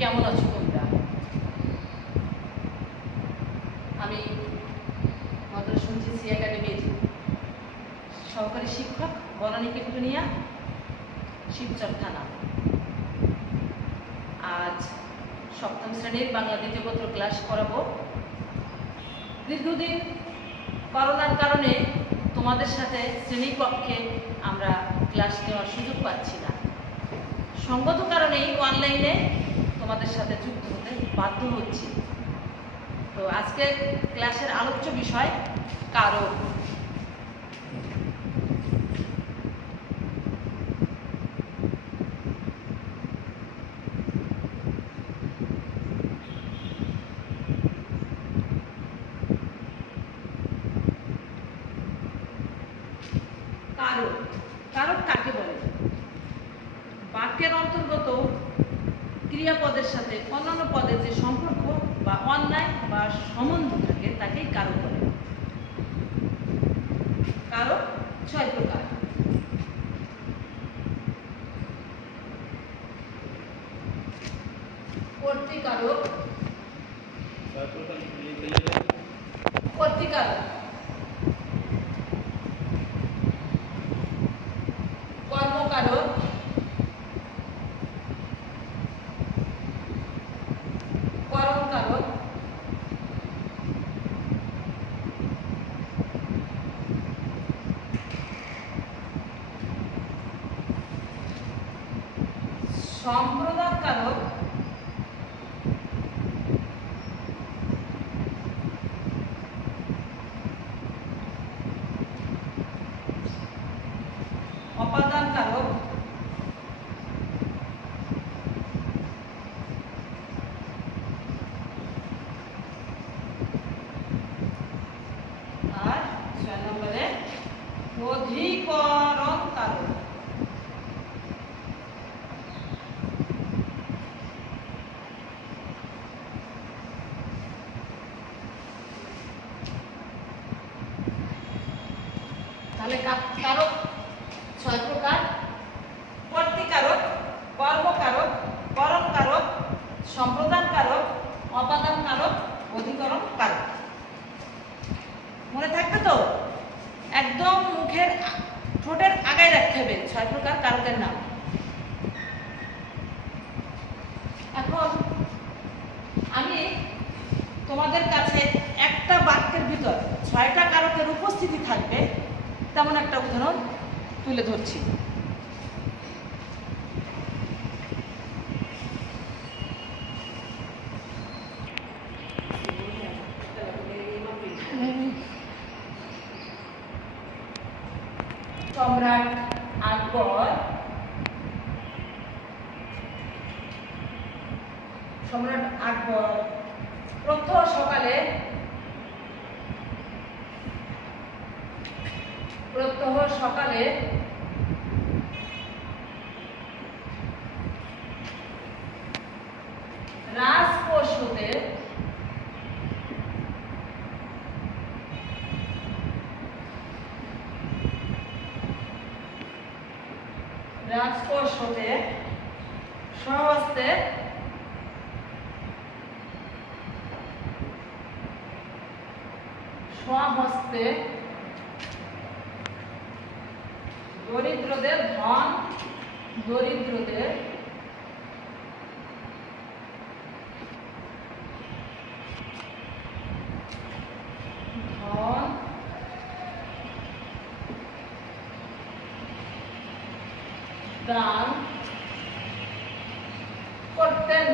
কেমন আছো তোমরা? আমি মাদ্রাসা একাডেমির সহকারী শিক্ষক বনানী কীর্তনিয়া, শিবচর থানা। আজ সপ্তম শ্রেণীর বাংলা দ্বিতীয় পত্র ক্লাস করাবো। দীর্ঘদিন করোনার কারণে তোমাদের সাথে শ্রেণীকক্ষে আমরা ক্লাস নেওয়ার সুযোগ পাচ্ছি না। সঙ্গত কারণেই অনলাইনে তোমাদের সাথে যুক্ত হতে বাধ্য হচ্ছি। তো আজকে ক্লাসের আলোচ্য বিষয় কারক। কারক কারক কাকে বলে? বাক্যের অন্তর্গত ক্রিয়াপদের সাথে অন্যান্য পদের যে সম্পর্ক বা অন্যায় বা সম্বন্ধ থাকে তাকেই কারক বলে। কারক 6 প্রকার। কর্তৃকারক, কর্তৃকারক, কর্মকারক, করণকারক, সম্প্রদায়কারক, অপাদানকারক, আর 6 নম্বরে অধিকরণকারক। তাহলে কারক 6 প্রকার: কর্তৃকারক, কর্মকারক, করণকারক, সম্প্রদানকারক, অপাদানকারক, অধিকরণকারক। মনে থাকবে তো? একদম মুখের ঠোঁটের আগায় রাখতে হবে 6 প্রকার কারকের নাম। এখন আমি তোমাদের কাছে একটা বাক্যের ভিতর 6টা কারকের উপস্থিতি থাকবে তেমন একটা উদাহরণ তুলে ধরছি। সম্রাট আকবর প্রত্যহ সকালে রাজকোষ হতে স্বহস্তে দরিদ্রদের ধন দান করতেন।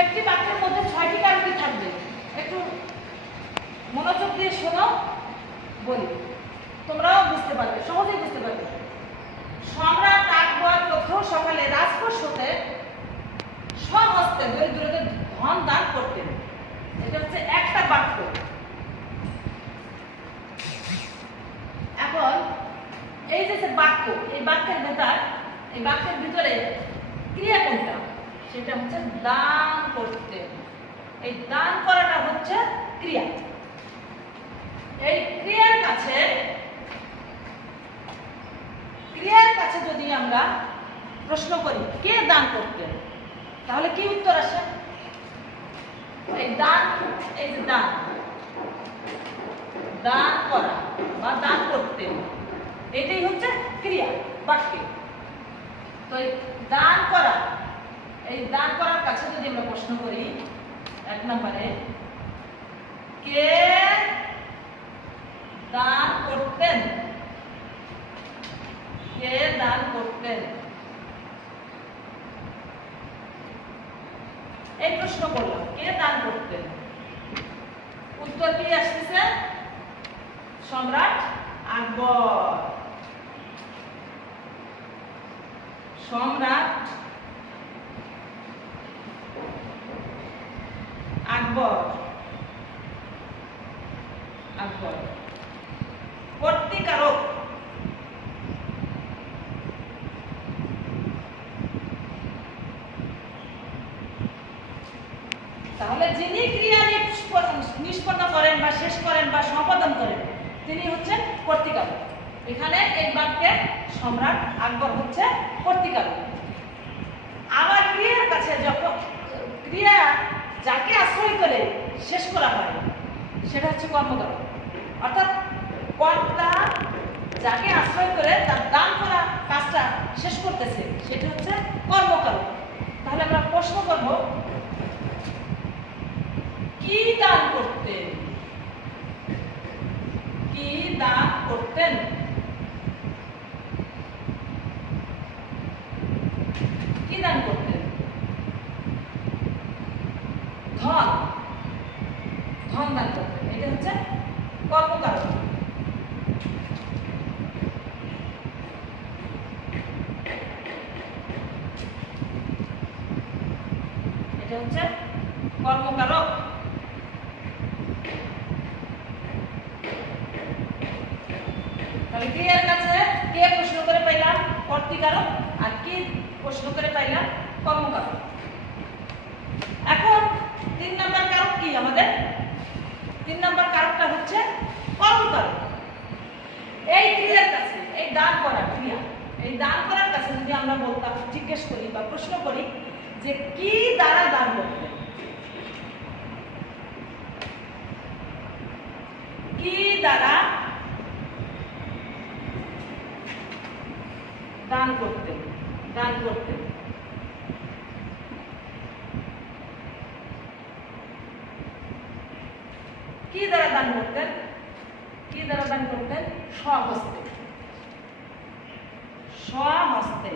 একটি বাক্যের মধ্যে 6টি কারকই থাকবে। একটু মনোযোগ দিয়ে শোনো, বলি, তোমরাও বুঝতে পারবে, সহজেই বুঝতে পারবে। সম্রাট আকবর প্রত্যহ সকালে রাজকোষ হতে স্বহস্তে দরিদ্রদের ধন দান করতেন। এটা হচ্ছে একটা বাক্য। এখন এই যে বাক্য, এই বাক্যের ভিতরে ক্রিয়া কোনটা? সেটা হচ্ছে দান করতে। এই দান করাটা হচ্ছে ক্রিয়া। এই ক্রিয়ার কাছে যদি আমরা প্রশ্ন করি কে দান করতেন, তাহলে কি উত্তর আসে? এই দান, এই যে দান, দান করা বা দান করতেন, এটাই হচ্ছে ক্রিয়া বাক্যে। তো এই দান করা, এই দান করার কাছে যদি আমরা প্রশ্ন করি 1 নম্বরে, কে দান করতেন, কে দান করতেন, এই প্রশ্ন করলাম কে দান করতেন, উত্তর কি আসতেছে? সম্রাট আকবর। সম্রাট আকবর, আকবর। কর্তৃকারক, তাহলে যিনি ক্রিয়া নিষ্পন্ন করেন বা শেষ করেন বা সম্পাদন করেন তিনি হচ্ছেন কর্তৃকারক। এখানে এই বাক্যে সম্রাট আকবর হচ্ছে কর্তৃকারক। আবার ক্রিয়ার কাছে যখন ক্রিয়া যাকে আশ্রয় করে শেষ করা হয় সেটা হচ্ছে কর্মকারক, অর্থাৎ কর্তা যাকে আশ্রয় করে তার দান করা কাজটা শেষ করতেছে সেটা হচ্ছে কর্মকারক। তাহলে আমরা প্রশ্ন করব কি দান করতেন, কি দান করতেন, কি দান করতেন? ধন, ধন দান করতেন, এটা হচ্ছে কর্মকারক। এটা হচ্ছে কর্মকারক। তাহলে ক্রিয়ার কাছে কে প্রশ্ন করে পাইলাম? কর্তৃকারক। আর কি প্রশ্ন করে পাইলাম? কর্মকারক। এখন 3 নম্বর কারক কি আমাদের? 3 নম্বর কারকটা হচ্ছে কর্মকারক। এই ক্রিয়ার কাছে, এই দান করা ক্রিয়া, এই দান করার কাছে যদি আমরা বলতাম, জিজ্ঞেস করি বা প্রশ্ন করি যে কি দ্বারা দান করতেন, কি দ্বারা দান করতেন, দান করতেন, কি দ্বারা দান করতেন, কি দ্বারা দান করতেন? স্বহস্তে, স্বহস্তে।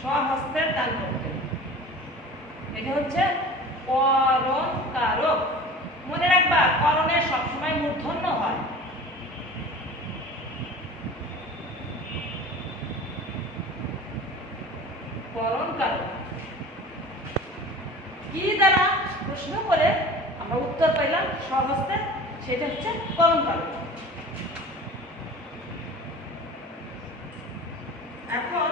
স্বহস্তে দান করতেন, এটা হচ্ছে করণ কারক। মনে রাখবা করণে সবসময় মূর্ধন্য হয়। করণ কারক। কি দ্বারা প্রশ্ন করে আমরা উত্তর পাইলাম স্বহস্তে, সেটা হচ্ছে করণ কারক। এখন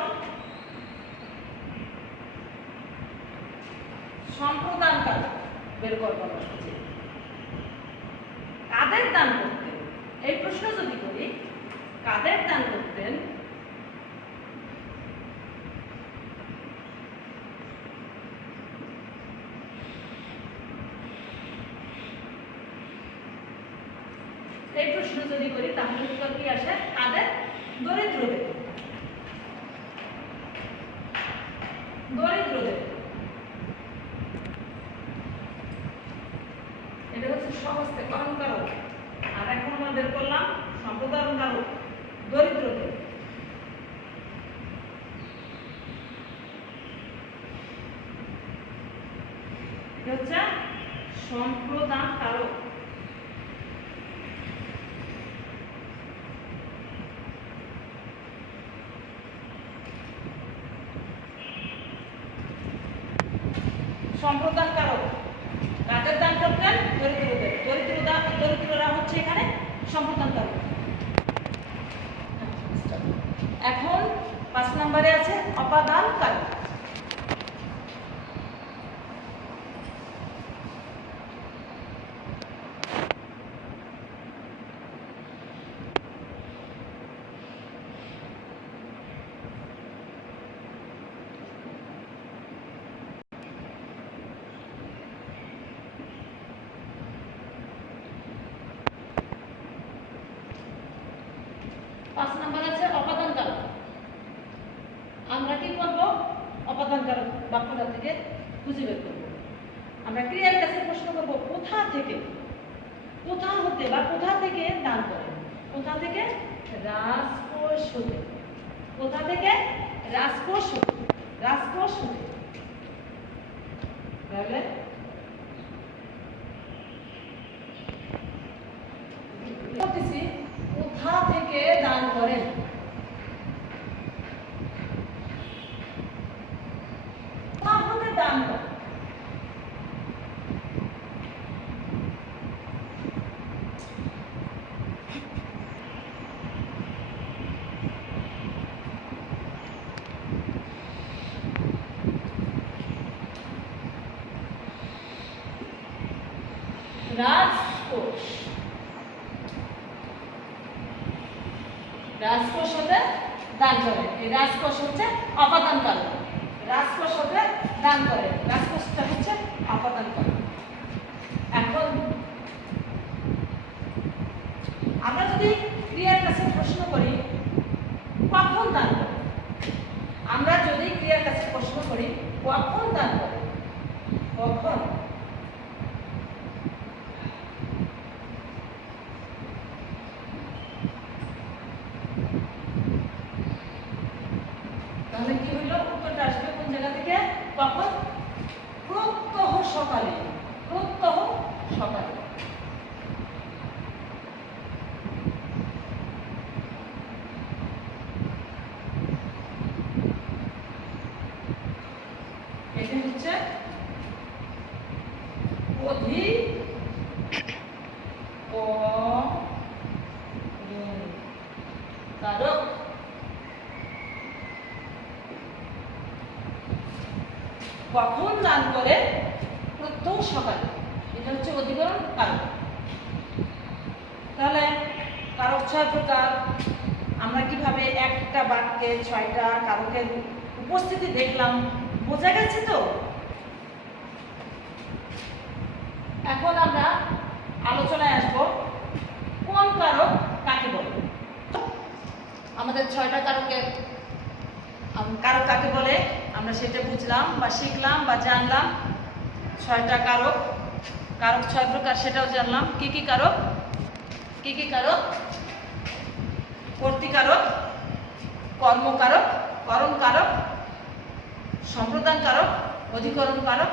সম্প্রদান কারক বের করব আমরা। কাদের দান করতেন, এই প্রশ্ন যদি করি কাদের দান করতেন, এই প্রশ্ন যদি করি তাহলে উত্তর কি আসে? কাদের? দরিদ্রদের, দরিদ্রদের। এটা হচ্ছে স্বহস্তে করণ কারক। আর এখন আমরা বের করলাম সম্প্রদান কারক, দরিদ্রদের। এটা হচ্ছে সম্প্রদান কারক। সম্প্রদান কারক কাদের দান করতেন? দরিদ্রদের। দরিদ্ররা হচ্ছে এখানে সম্প্রদান কারক। এখন 5 নম্বরে আছে অপাদান কারক। অপাদান কারক। আমরা কি করব? অপাদান কারক বাক্যটা থেকে খুঁজে বের করব। আমরা ক্রিয়ার কাছে প্রশ্ন করব কোথা থেকে, কোথা হতে বা কোথা থেকে দান করে। কোথা থেকে? রাজকোষ হতে। কোথা থেকে? রাজকোষ হতে। রাজকোষ হতে। তাহলে বলতেছি কোথা থেকে দান করেন। কোথা হতে দান করেন। রাজকোষ। রাজকোষ হতে দান করে। এই রাজকোষ হচ্ছে অপাদান কারক। রাজকোষ হতে দান করে। রাজকোষটা হচ্ছে অপাদান কারক। এখন আমরা যদি ক্রিয়ার কাছে প্রশ্ন করি কখন দান করে, আমরা যদি ক্রিয়ার কাছে প্রশ্ন করি কখন দান করে, কখন, তাহলে কি হইল? উত্তরটা আসবে কোন জায়গা থেকে? কখন? প্রত্যহ সকালে। প্রত্যহ সকালে। এটা হচ্ছে কারক। কখন দান করে? প্রত্যহ সকালে। এটা হচ্ছে অধিকরণ কারক। তাহলে কারক 6 প্রকার। আমরা কিভাবে একটা বাক্যে 6টা কারকের উপস্থিতি দেখলাম, বোঝা গেছে তো? এখন আমরা আলোচনায় আসব কোন কারক কাকে বলে। আমাদের 6টা কারকের কারক কাকে বলে আমরা সেটা বুঝলাম বা শিখলাম বা জানলাম। 6টা কারক, কারক 6 প্রকার সেটাও জানলাম। কি কি কারক? কি কি কারক? কর্তৃকারক, কর্মকারক, করণ কারক, সম্প্রদান কারক, অধিকরণ কারক,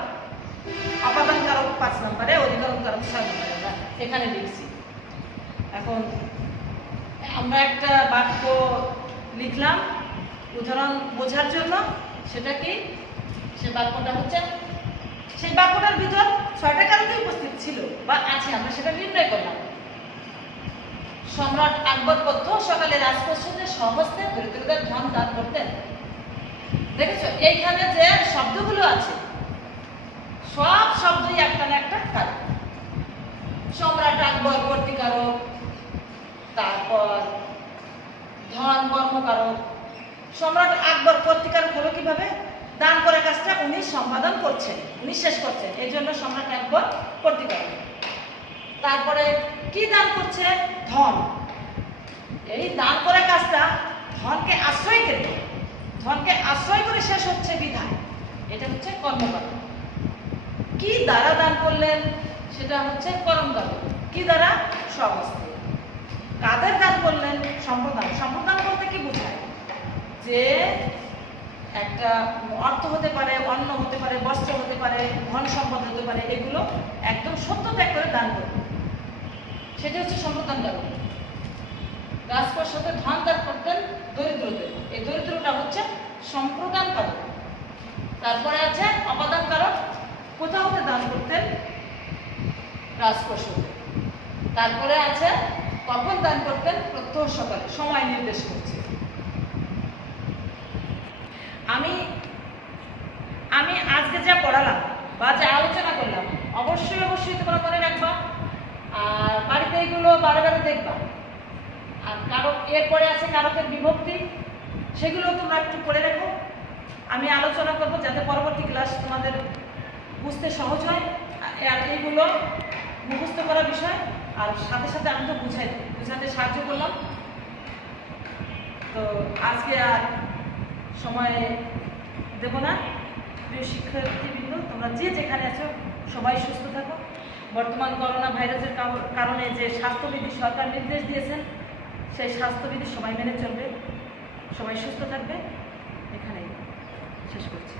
অপাদান কারক 5 নম্বরে, অধিকরণ কারক 6 নম্বরে আমরা এখানে লিখছি। এখন আমরা একটা বাক্য লিখলাম উদাহরণ বোঝার জন্য। সেটা কি? সে বাক্যটা হচ্ছে, সেই বাক্যটার ভিতর 6টা কারকই উপস্থিত ছিল বা আছে, আমরা সেটা নির্ণয় করলাম। সম্রাট আকবর প্রত্যহ সকালে রাজকোষ হতে স্বহস্তে দরিদ্রদের ধন দান করতেন। দেখেছো এইখানে যে শব্দগুলো আছে সব শব্দই একটা না একটা কারক। সম্রাট আকবর কর্তৃকারক, তারপর ধন কর্মকারক। সম্রাট আকবর কর্তৃকারক হলো কিভাবে? দান করে কাজটা উনি সম্পাদন করছেন, উনি শেষ করছেন, এই জন্য সম্রাট আকবর কর্তৃকারক। তারপরে কি দান করছে? ধন। এই দান করা কাজটা ধনকে আশ্রয় করে, ধনকে আশ্রয় করে শেষ হচ্ছে বিধায়, এটা হচ্ছে কর্মকারক। কি দ্বারা দান করলেন? সেটা হচ্ছে করণকারক। কি দ্বারা? স্বহস্তে। কাদের দান করলেন? সম্প্রদান। সম্প্রদান বলতে কি বোঝায়? যে একটা অর্থ হতে পারে, অন্ন হতে পারে, বস্ত্র হতে পারে, ধন সম্পদ হতে পারে, এগুলো একদম সত্য ত্যাগ করে দান করবে, সেটা হচ্ছে সম্প্রদান কারক। রাজকোষ হতে ধন দান করতেন দরিদ্রদের, এই দরিদ্রটা হচ্ছে সম্প্রদান কারক। তারপরে আছে অপাদান কারক। কোথা হতে দান করতেন? রাজকোষ হতে। তারপরে আছে কখন দান করতেন? প্রত্যহ সকালে, সময় নির্দেশ করছে। আমি আমি আজকে যা পড়ালাম বা যা আলোচনা করলাম অবশ্যই অবশ্যই তোমরা মনে রাখবা, আর বাড়িতে এগুলো বারে বারে দেখবা। আর কারক এরপরে আছে কারকের বিভক্তি, সেগুলো তোমরা একটু পড়ে রাখো। আমি আলোচনা করব যাতে পরবর্তী ক্লাস তোমাদের বুঝতে সহজ হয়। আর এইগুলো মুখস্থ করা বিষয়, আর সাথে সাথে আমি তো বুঝাতে সাহায্য করলাম। তো আজকে আর সময় দেব না। প্রিয় শিক্ষার্থীবৃন্দ, তোমরা যে যেখানে আছো সবাই সুস্থ থাকো। বর্তমান করোনা ভাইরাসের কারণে যে স্বাস্থ্যবিধি সরকার নির্দেশ দিয়েছেন সেই স্বাস্থ্যবিধি সবাই মেনে চলবে। সবাই সুস্থ থাকবে। এখানেই শেষ করছি।